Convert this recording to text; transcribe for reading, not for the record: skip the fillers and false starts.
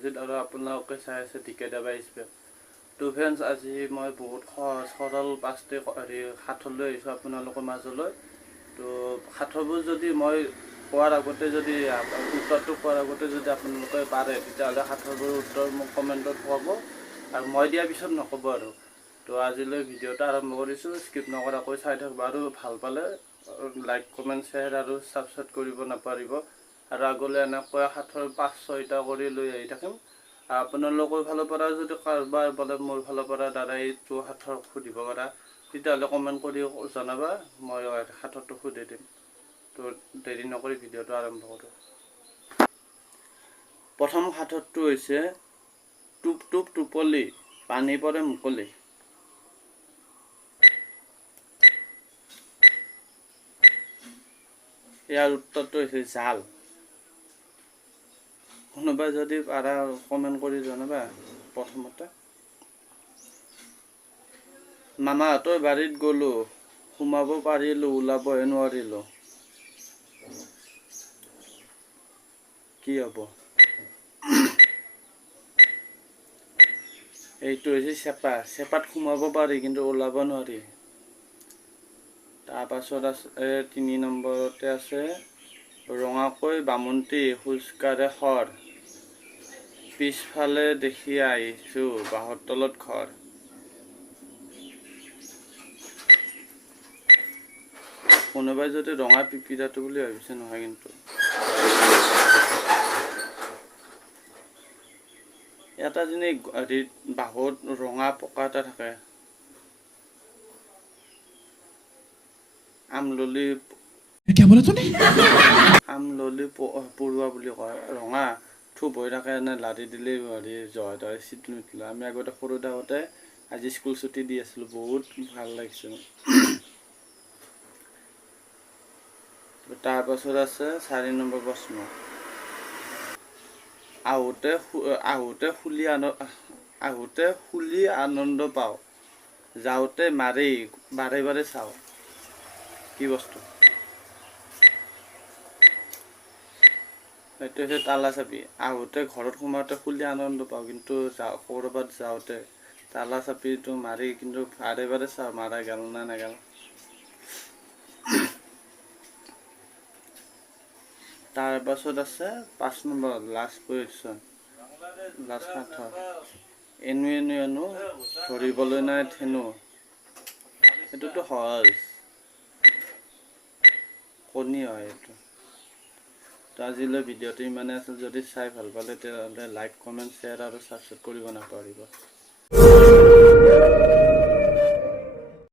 মছজিদ আৰু আপোনালোকে চাই আছে টিকে দাবাই স্পেক তো ফ্ৰেণ্ডছ আজি মই বহুত সহজ সৰল পাঁচটি সাঁথৰ লৈ আহিছোঁ আপোনালোকৰ মাজলৈ তো সাঁথৰবোৰ যদি মই কোৱাৰ আগতে যদি উত্তৰটো কোৱাৰ আগতে যদি আপোনালোকে পাৰে তেতিয়াহ'লে সাঁথৰবোৰ উত্তৰ মোক কমেণ্টত ক'ব আৰু মই দিয়াৰ পিছত নক'ব আৰু তো আজিলৈ ভিডিঅ'টো আৰম্ভ কৰিছোঁ স্কিপ নকৰাকৈ চাই থাকিব আৰু ভাল পালে লাইক কমেণ্ট শ্বেয়াৰ আৰু ছাবস্ক্ৰাইব কৰিব নাপাহৰিব আৰু আগলৈ এনেকৈ সাঁথৰ 5-6টা কৰি লৈ আহি থাকিম আপোনালোকৰ ফালৰ পৰা যদি কাৰোবাৰ বোলে মোৰ ফালৰ পৰা দাদা এইটো সাঁথৰ সুধিব পাৰা তেতিয়াহ'লে কমেণ্ট কৰি জনাবা মই সাঁথৰটো সুধি দিম তো দেৰি নকৰি ভিডিঅ'টো আৰম্ভ কৰোঁ প্ৰথম সাঁথৰটো হৈছে টুপ টুপ টোপলি পানী পৰে মুকলি ইয়াৰ উত্তৰটো হৈছে জাল কোনোবাই যদি পাৰা কমেণ্ট কৰি জনাবা প্ৰথমতে মামাহঁতৰ বাৰীত গ'লোঁ সোমাব পাৰিলোঁ ওলাবহে নোৱাৰিলোঁ কি হ'ব এইটো হৈছে চেপা চেপাত সোমাব পাৰি কিন্তু ওলাব নোৱাৰি তাৰপাছত আছে 3 নম্বৰতে আছে ৰঙাকৈ বামুন্তি খোজকাঢ়ে খৰ পিছফালে দেখি আহিছোঁ বাঁহৰ তলত ঘৰ কোনোবাই যদি ৰঙা পিপিৰাটো বুলি ভাবিছে নহয় কিন্তু এটা যেনে বাঁহত ৰঙা পকা এটা থাকে আমললি আমললি পৰুৱা বুলি কয় ৰঙা থুপ হৈ থাকে এনে লাৰি দিলেই হেৰি জয় তই চিট নুঠিলে আমি আগতে সৰু থাকোঁতে আজি স্কুল ছুটি দি আছিলোঁ বহুত ভাল লাগিছে তাৰপাছত আছে 4 নম্বৰ প্ৰশ্ন আহোঁতে খুলি আনন্দ পাওঁ যাওঁতে মাৰি বাৰে বাৰে চাওঁ কি বস্তু এইটো হৈছে তালা চাবি আহোঁতে ঘৰত সোমাওঁতে খুলি আনন্দ পাওঁ কিন্তু ক'ৰবাত যাওঁতে তালা চাবিটো মাৰি কিন্তু বাৰে বাৰে চাওঁ মাৰা গেল না নেগেল তাৰপাছত আছে 5 নম্বৰ লাষ্ট কুৱেশ্যন লাষ্ট সাঁথৰ এনো ধৰিবলৈ নাই থেনো এইটোতো সহজ কণী হয় এইটো তো আজিলৈ ভিডিঅ'টো ইমানে আছিল যদি চাই ভাল পালে তেতিয়াহ'লে লাইক কমেণ্ট শ্বেয়াৰ আৰু ছাবস্ক্ৰাইব কৰিব নাপাহৰিব